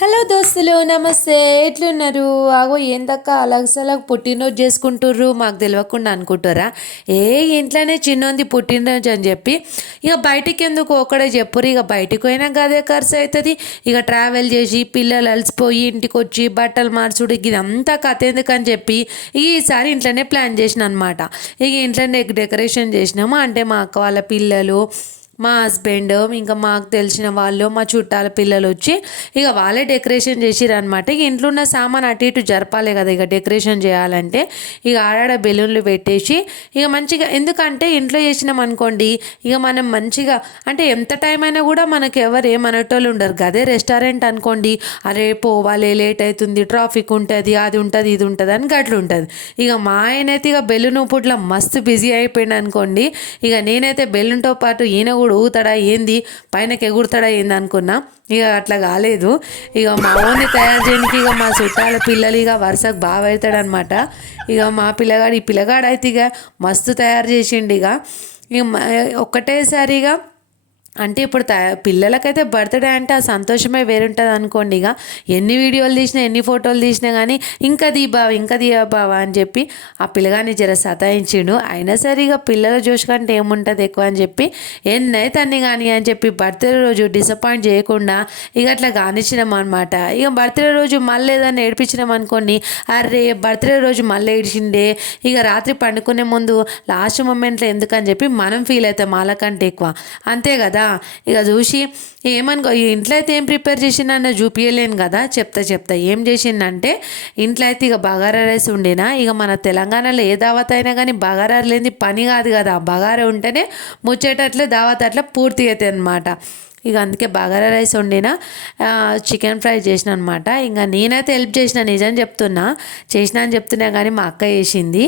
Hello దోస్తులు నమస్తే ఎట్లున్నారు ఆగో ఏందక్క అలగసలగ పుట్టినరోజు చేసుకుంటుర్రు మాకు తెలియకుండా అనుకుంటారా ఇంట్లోనే చిన్నోంది పుట్టినరోజు అని చెప్పి ఇక బయటికి ఎందుకు ఒక్కడే చెప్పురు ఇక బయటికి పోయినా అదే ఖర్చు అవుతుంది ఇక ట్రావెల్ చేసి పిల్లలు అలసిపోయి ఇంటికి వచ్చి బట్టలు మార్చుడు ఇదంతా కథ ఎందుకని చెప్పి ఈసారి ఇంట్లోనే ప్లాన్ చేసిన అనమాట ఇక ఇంట్లోనే డెకరేషన్ చేసినాము అంటే మా అక్క వాళ్ళ పిల్లలు మా హస్బెండ్ ఇంకా మాకు తెలిసిన వాళ్ళు మా చుట్టాల పిల్లలు వచ్చి ఇక వాళ్ళే డెకరేషన్ చేసిరు అనమాట ఇక ఇంట్లో ఉన్న సామాన్ అటు ఇటు జరపాలి కదా ఇక డెకరేషన్ చేయాలంటే ఇక ఆడాడ బెలూన్లు పెట్టేసి ఇక మంచిగా ఎందుకంటే ఇంట్లో చేసినాం అనుకోండి ఇక మనం మంచిగా అంటే ఎంత టైం అయినా కూడా మనకు ఎవరు ఏమనేటోళ్ళు ఉండరు అదే రెస్టారెంట్ అనుకోండి అరే పోవాలి లేట్ అవుతుంది ట్రాఫిక్ ఉంటుంది అది ఉంటుంది ఇది ఉంటుంది అని గట్లు ఉంటుంది ఇక మా ఆయన అయితే ఇక బెలూన్ పుట్ల మస్తు బిజీ అయిపోయింది అనుకోండి ఇక నేనైతే బెలూన్తో పాటు ఈయన కూడా ఊగుతాడా ఏంది పైనకి ఎగురుతాడా ఏంది అనుకున్నా ఇక అట్లా కాలేదు ఇక మా ఓన్ని తయారు చేయడానికి ఇక మా చుట్టాల పిల్లలు ఇక వరుసకు బాగా అవుతాడనమాట ఇక మా పిల్లగాడు ఈ పిల్లగాడు అయితే ఇక మస్తు తయారు చేసిండు ఇక ఒక్కటేసారిగా అంటే ఇప్పుడు పిల్లలకైతే బర్త్డే అంటే ఆ సంతోషమే వేరుంటుంది అనుకోండి ఇక ఎన్ని వీడియోలు తీసినా ఎన్ని ఫోటోలు తీసినా కానీ ఇంకా దీబావా ఇంకా దీబావా అని చెప్పి ఆ పిల్లగాని జర సతాయించిండు అయినా సరే ఇక పిల్లల జోష్ కంటే ఏముంటుంది ఎక్కువ అని చెప్పి ఎన్నైతే అన్ని కానీ అని చెప్పి బర్త్డే రోజు డిసప్పాయింట్ చేయకుండా ఇక అట్లా కానిచ్చినాం అనమాట ఇక బర్త్డే రోజు మళ్ళీ ఏదైనా ఏడిపించినాం అనుకోండి అరే బర్త్డే రోజు మళ్ళీ ఏడిచిండే ఇక రాత్రి పండుకునే ముందు లాస్ట్ మూమెంట్లో ఎందుకని చెప్పి మనం ఫీల్ అవుతాం వాళ్ళకంటే ఎక్కువ అంతే కదా ఇక చూసి ఏమనుకో ఇంట్లో అయితే ఏం ప్రిపేర్ చేసిందన్న చూపించలేను కదా చెప్తా ఏం చేసిందంటే ఇంట్లో అయితే ఇక బగారా రైస్ ఉండేనా ఇక మన తెలంగాణలో ఏ దావత్ అయినా కానీ బగారా లేని పని కాదు కదా బగారా ఉంటేనే ముచ్చేటట్లే దావత్ అట్లా పూర్తి అవుతాయి అనమాట ఇక అందుకే బగారా రైస్ వండిన చికెన్ ఫ్రై చేసిన అనమాట ఇంకా నేనైతే హెల్ప్ చేసిన నిజం చెప్తున్నా అని చెప్తున్నా కానీ మా అక్క చేసింది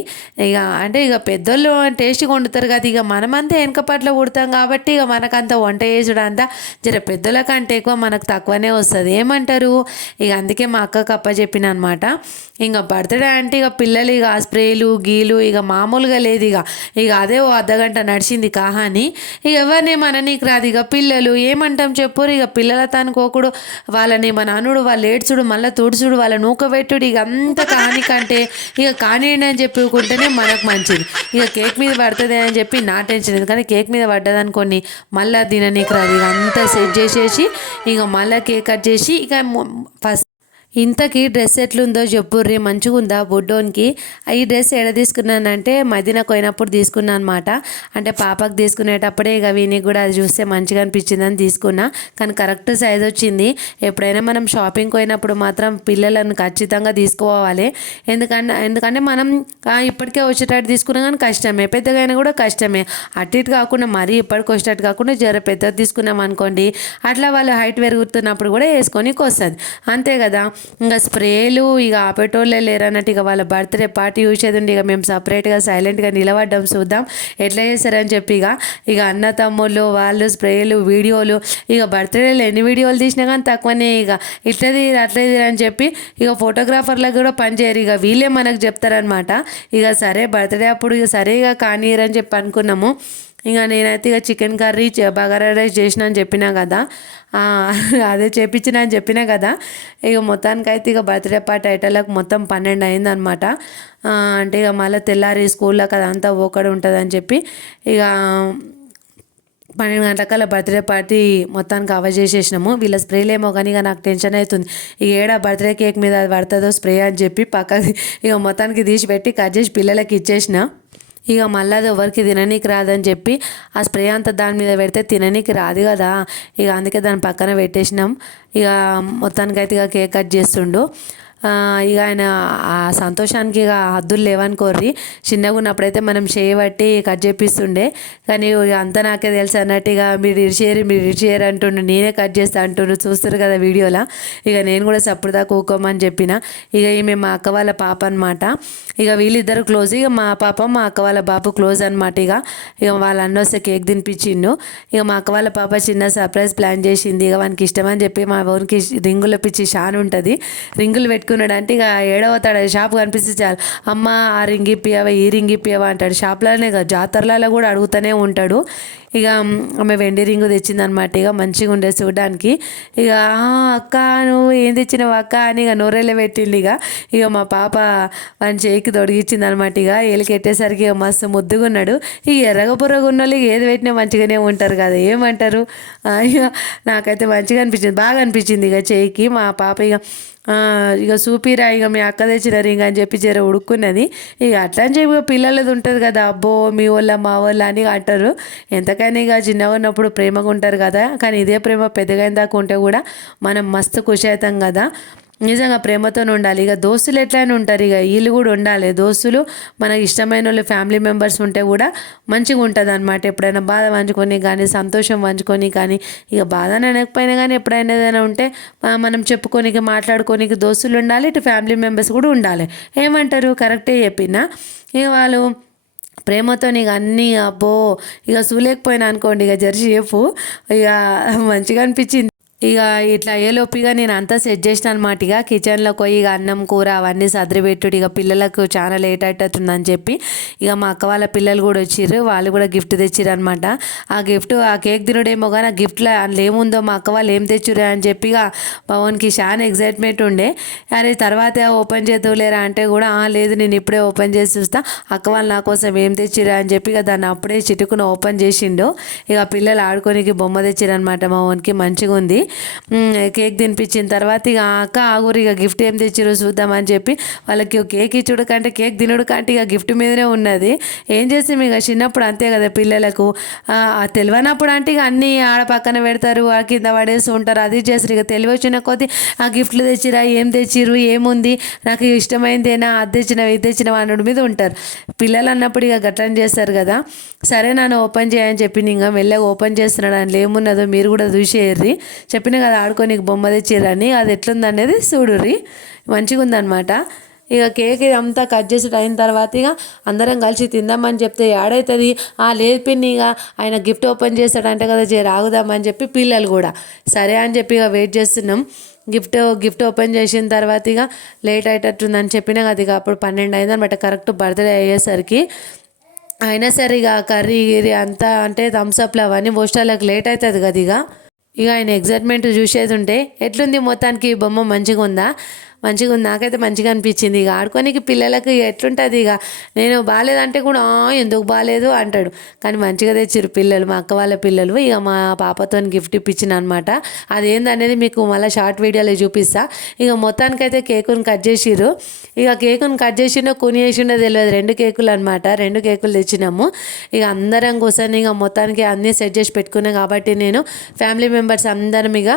ఇక అంటే ఇక పెద్దోళ్ళు టేస్ట్గా వండుతారు కదా ఇక మనమంతా వెనకపట్లో పుడతాం కాబట్టి ఇక మనకంత వంట చేసుడు అంతా జర పెద్దల కంటే ఎక్కువ మనకు తక్కువనే వస్తుంది ఏమంటారు ఇక అందుకే మా అక్కకు అప్ప చెప్పిన అనమాట ఇంకా బర్త్డే అంటే ఇక పిల్లలు ఇక స్ప్రేలు గీలు ఇక మామూలుగా లేదు ఇక అదే ఓ అర్ధగంట నడిచింది కాహాని ఇక ఎవరిని మననీకి రాదు ఇక పిల్లలు ఏమంటాం చెప్పురు ఇక పిల్లల తనుకోకుడు వాళ్ళని మన అనుడు వాళ్ళు ఏడ్చుడు మళ్ళీ తుడుచుడు వాళ్ళ నూకబెట్టుడు ఇక అంత కాని కంటే ఇక కానివ్వండి అని చెప్పుకుంటేనే మనకు మంచిది ఇక కేక్ మీద పడుతుంది అని చెప్పి నా టెన్షన్ ఎందుకంటే కేక్ మీద పడ్డదనుకోండి మళ్ళీ తిననీకి రాదు ఇక అంతా సెట్ చేసేసి ఇక మళ్ళీ కేక్ కట్ చేసి ఇక ఫస్ట్ ఇంతకీ డ్రెస్ ఎట్లుందో చెప్పుర్రి మంచిగా ఉందా బొడ్డోనికి ఈ డ్రెస్ ఎడ తీసుకున్నానంటే మదీనాకు పోయినప్పుడు తీసుకున్నాను అనమాట అంటే పాపకు తీసుకునేటప్పుడే ఇక వీనికి కూడా అది చూస్తే మంచిగా అనిపించిందని తీసుకున్నా కానీ కరెక్ట్ సైజ్ వచ్చింది ఎప్పుడైనా మనం షాపింగ్కి పోయినప్పుడు మాత్రం పిల్లలను ఖచ్చితంగా తీసుకోవాలి ఎందుకంటే మనం ఇప్పటికే వచ్చేటట్టు తీసుకున్నా కానీ కష్టమే పెద్దగా కూడా కష్టమే అటు ఇటు కాకుండా మరీ ఇప్పటికి వచ్చేటట్టు కాకుండా జర పెద్దది తీసుకున్నాం అనుకోండి అట్లా వాళ్ళు హైట్ పెరుగుతున్నప్పుడు కూడా వేసుకొనికి వస్తుంది అంతే కదా ఇంకా స్ప్రేలు ఇక ఆపేటోళ్ళే లేరన్నట్టు ఇక వాళ్ళ బర్త్డే పార్టీ చూసేదండి ఇక మేము సపరేట్గా సైలెంట్గా నిలబడ్డాం చూద్దాం ఎట్లా చేస్తారని చెప్పి ఇక అన్న తమ్ముళ్ళు వాళ్ళు స్ప్రేలు వీడియోలు ఇక బర్త్డేలో ఎన్ని వీడియోలు తీసినా కానీ తక్కువనే ఇక ఇట్లది అట్లది అని చెప్పి ఇక ఫోటోగ్రాఫర్లకు కూడా పనిచేయరు ఇక వీళ్ళే మనకు చెప్తారనమాట ఇక సరే బర్త్డే అప్పుడు ఇక సరే ఇక కానీయరని చెప్పి అనుకున్నాము ఇక నేనైతే ఇక చికెన్ కర్రీ బగారా రైస్ చేసిన అని చెప్పినా కదా అదే చేపించిన అని చెప్పినా కదా ఇక మొత్తానికైతే ఇక బర్త్డే పార్టీ ఐటలకు మొత్తం 12 అయిందనమాట అంటే ఇక మళ్ళీ తెల్లారి స్కూల్లోకి అదంతా ఒకడు ఉంటుందని చెప్పి ఇక 12 గంటలకల్లా బర్త్డే పార్టీ మొత్తానికి కవర్ చేసేసినాము వీళ్ళ స్ప్రేలు ఏమో కానీ ఇక నాకు టెన్షన్ అవుతుంది ఇక ఏడా బర్త్డే కేక్ మీద అది పడుతుందో స్ప్రే అని చెప్పి పక్కకి ఇక మొత్తానికి తీసి పెట్టి కట్ చేసి పిల్లలకి ఇచ్చేసిన ఇక మళ్ళీ అది ఎవరికి తిననీకి రాదని చెప్పి ఆ స్ప్రే అంతా దాని మీద పెడితే తిననీకి రాదు కదా ఇక అందుకే దాని పక్కన పెట్టేసినాం ఇక మొత్తానికైతే ఇక కేక్ కట్ చేస్తుండు ఇక ఆయన ఆ సంతోషానికి ఇక హద్దులు లేవనుకోర్రి చిన్నగా ఉన్నప్పుడైతే మనం చేయబట్టి కట్ చేపిస్తుండే కానీ ఇక అంతా నాకే తెలుసు అన్నట్టు ఇక మీరు ఇరిచేయరు అంటుండు నేనే కట్ చేస్తా అంటుండు చూస్తారు కదా వీడియోలో ఇక నేను కూడా సప్పుడు దాకా ఊకోమని చెప్పిన ఇక ఈమె మా అక్క వాళ్ళ పాప అనమాట ఇక వీళ్ళిద్దరు క్లోజ్ ఇక మా పాప మా అక్క వాళ్ళ బాబు క్లోజ్ అనమాట ఇక వాళ్ళ అన్న వస్తే కేక్ తినిపించిండు ఇక మా అక్క వాళ్ళ పాప చిన్న సర్ప్రైజ్ ప్లాన్ చేసింది ఇక వానికి ఇష్టమని చెప్పి మా ఊరికి రింగుల పిచ్చి షాన్ ఉంటుంది రింగులు పెట్టుకున్నాడు అంటే ఇక ఏడవతాడు షాప్ కనిపిస్తే చాలు అమ్మ ఆ రింగ్ ఇప్పియవా ఈ రింగ్ ఇప్పియవా అంటాడు షాప్లోనే కదా జాతరలలో కూడా అడుగుతూనే ఉంటాడు ఇక ఆమె వెండి రింగు తెచ్చిందనమాట. ఇక మంచిగా ఉండే చూడడానికి. ఇక అక్క నువ్వు ఏం తెచ్చినావు అక్క అని ఇక నోరెళ్ళ పెట్టింది. ఇక మా పాప వాని చేయికి తొడిగిచ్చింది అనమాట. ఇక ఏలికి ఎట్టేసరికి ఇక మస్తు ముద్దుగా ఉన్నాడు. ఇక ఎర్రగ పొర్రగా ఉన్న వాళ్ళు ఏది పెట్టినా మంచిగానే ఉంటారు కదా, ఏమంటారు. ఇక నాకైతే మంచిగా అనిపించింది, బాగా అనిపించింది ఇక చేయికి. మా పాప ఇక చూపిరా ఇక మీ అక్క తెచ్చిన రింగ్ అని చెప్పి జర ఉడుక్కున్నది. ఇక అట్లా అని చెప్పి పిల్లలది ఉంటుంది కదా, అబ్బో మీ వాళ్ళ మా వాళ్ళ అని అంటారు. ఎంతకైనా ఇక చిన్నగా ఉన్నప్పుడు ప్రేమగా ఉంటారు కదా, కానీ ఇదే ప్రేమ పెద్దగా దాకా ఉంటే కూడా మనం మస్తు ఖుషి అవుతాం కదా. నిజంగా ప్రేమతో ఉండాలి. ఇక దోస్తులు ఎట్లయినా ఉంటారు, ఇక వీళ్ళు కూడా ఉండాలి. దోస్తులు మనకి ఇష్టమైన వాళ్ళు ఫ్యామిలీ మెంబర్స్ ఉంటే కూడా మంచిగా ఉంటుంది అనమాట. ఎప్పుడైనా బాధ పంచుకొని కానీ సంతోషం పంచుకొని కానీ, ఇక బాధ అనకపోయినా కానీ ఎప్పుడైనా ఏదైనా ఉంటే మనం చెప్పుకోనికి మాట్లాడుకోనికి దోస్తులు ఉండాలి, ఇటు ఫ్యామిలీ మెంబర్స్ కూడా ఉండాలి. ఏమంటారు, కరెక్టే చెప్పినా. ఇక వాళ్ళు ప్రేమతో ఇక అన్నీ అబ్బో ఇక చూలేకపోయినా అనుకోండి, ఇక జెర్సీ చెప్పు ఇక మంచిగా అనిపించింది. ఇక ఇట్లా అయ్యేలోపుగా నేను అంతా సెట్ చేసిన అనమాట. ఇక కిచెన్లో పోయి ఇక అన్నం కూర అవన్నీ సదిరిపెట్టుడు. ఇక పిల్లలకు చాలా లేట్ అవుతుందని చెప్పి ఇక మా అక్క వాళ్ళ పిల్లలు కూడా వచ్చిర్రు, వాళ్ళు కూడా గిఫ్ట్ తెచ్చిర్రు అనమాట. ఆ గిఫ్ట్ ఆ కేక్ తినడేమో కానీ ఆ గిఫ్ట్లో అందులో ఏముందో మా అక్క వాళ్ళు ఏం తెచ్చిర్రు అని చెప్పి ఇక పవన్కి చాలా ఎగ్జైట్మెంట్ ఉండే. అరే తర్వాత ఓపెన్ చేద్దులేరా అంటే కూడా లేదు నేను ఇప్పుడే ఓపెన్ చేసి చూస్తా, అక్క వాళ్ళు నా కోసం ఏం తెచ్చిర్రు అని చెప్పి ఇక దాన్ని అప్పుడే చిటుకుని ఓపెన్ చేసిండు. ఇక పిల్లలు ఆడుకోనికి బొమ్మ తెచ్చిరనమాట. మా ఓన్కి మంచిగా ఉంది. కేక్ తినిపించిన తర్వాత ఇక అక్క ఆగురు ఇక గిఫ్ట్ ఏం తెచ్చిరో చూద్దామని చెప్పి వాళ్ళకి కేక్ ఇచ్చుడు కంటే కేక్ తినుడు కంటే ఇక గిఫ్ట్ మీదనే ఉన్నది. ఏం చేస్తాం ఇక చిన్నప్పుడు అంతే కదా పిల్లలకు, తెలియనప్పుడు అంటే ఇక అన్నీ ఆడ పక్కన పెడతారు, కింద పడేసి ఉంటారు, అది చేస్తారు. ఇక తెలివి వచ్చిన కొద్దీ ఆ గిఫ్ట్లు తెచ్చిరా, ఏం తెచ్చిర్రు, ఏముంది, నాకు ఇష్టమైందేనా, అది తెచ్చినవి ఇది తెచ్చినవి అన్నడు మీద ఉంటారు పిల్లలు అన్నప్పుడు. ఇక గట్లని చేస్తారు కదా. సరే నాన్న ఓపెన్ చేయని చెప్పి ఇంకా మెల్లగా ఓపెన్ చేస్తున్నాడు. అందులో ఏమున్నదో మీరు కూడా చూసేయర్రి. చెప్పిన కదా ఆడుకొని బొమ్మ తెచ్చిర్రని, అది ఎట్లుంది అనేది చూడుర్రి, మంచిగా ఉందన్నమాట. ఇక కేక్ అంతా కట్ చేసి అయిన తర్వాత ఇక అందరం కలిసి తిందామని చెప్తే ఏడవుతుంది, లేదు పిన్ని ఇక ఆయన గిఫ్ట్ ఓపెన్ చేస్తాడంటే కదా ఆగుదామని చెప్పి పిల్లలు కూడా సరే అని చెప్పి ఇక వెయిట్ చేస్తున్నాం. గిఫ్ట్ ఓపెన్ చేసిన తర్వాత ఇక లేట్ అయ్యేటట్టుందని చెప్పినా కదా. ఇక అప్పుడు 12 అయిందనమాట కరెక్ట్ బర్త్డే అయ్యేసరికి. అయినా సరే ఇక కర్రీ గిరి అంతా అంటే థమ్స్అప్లు అవన్నీ పోస్టాలకు లేట్ అవుతుంది కదా. ఇక ఆయన ఎగ్జైట్మెంట్ చూసేది ఉంటే ఎట్లుంది మొత్తానికి బొమ్మ మంచిగా ఉందా, మంచిగా ఉంది, నాకైతే మంచిగా అనిపించింది. ఇక ఆడుకోనికి పిల్లలకి ఎట్లుంటుంది, ఇక నేను బాగాలేదంటే కూడా ఎందుకు బాగాలేదు అంటాడు. కానీ మంచిగా తెచ్చిర్రు పిల్లలు, మా అక్క వాళ్ళ పిల్లలు. ఇక మా పాపతో గిఫ్ట్ ఇప్పించిన అనమాట. అదేందనేది మీకు మళ్ళీ షార్ట్ వీడియోలో చూపిస్తా. ఇక మొత్తానికైతే కేకుని కట్ చేసిర్రు. ఇక కేకుని కట్ చేసిండో కొనియేసిండో తెలియదు, 2 కేకులు అనమాట. 2 కేకులు తెచ్చినాము. ఇక అందరం కూర్చొని ఇక మొత్తానికి అన్నీ సెట్ చేసి పెట్టుకున్నాం కాబట్టి నేను ఫ్యామిలీ మెంబర్స్ అందరం ఇక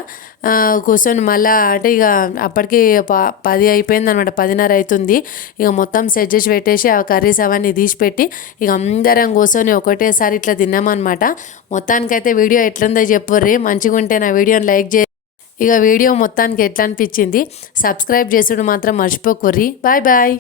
కూర్చొని మళ్ళీ అంటే ఇక అప్పటికి 10 అయిపోయింది అనమాట, 10:30 అవుతుంది. ఇక మొత్తం సెట్ చేసి పెట్టేసి ఆ కర్రీస్ అవన్నీ తీసిపెట్టి ఇక అందరం కూర్చొని ఒకటేసారి ఇట్లా తిన్నామన్నమాట. మొత్తానికైతే వీడియో ఎట్లుందో చెప్పుర్రి, మంచిగా ఉంటే నా వీడియోని లైక్ చేసి ఇక వీడియో మొత్తానికి ఎట్లా అనిపించింది సబ్స్క్రైబ్ చేసుడు మాత్రం మర్చిపోకుర్రి. Bye bye.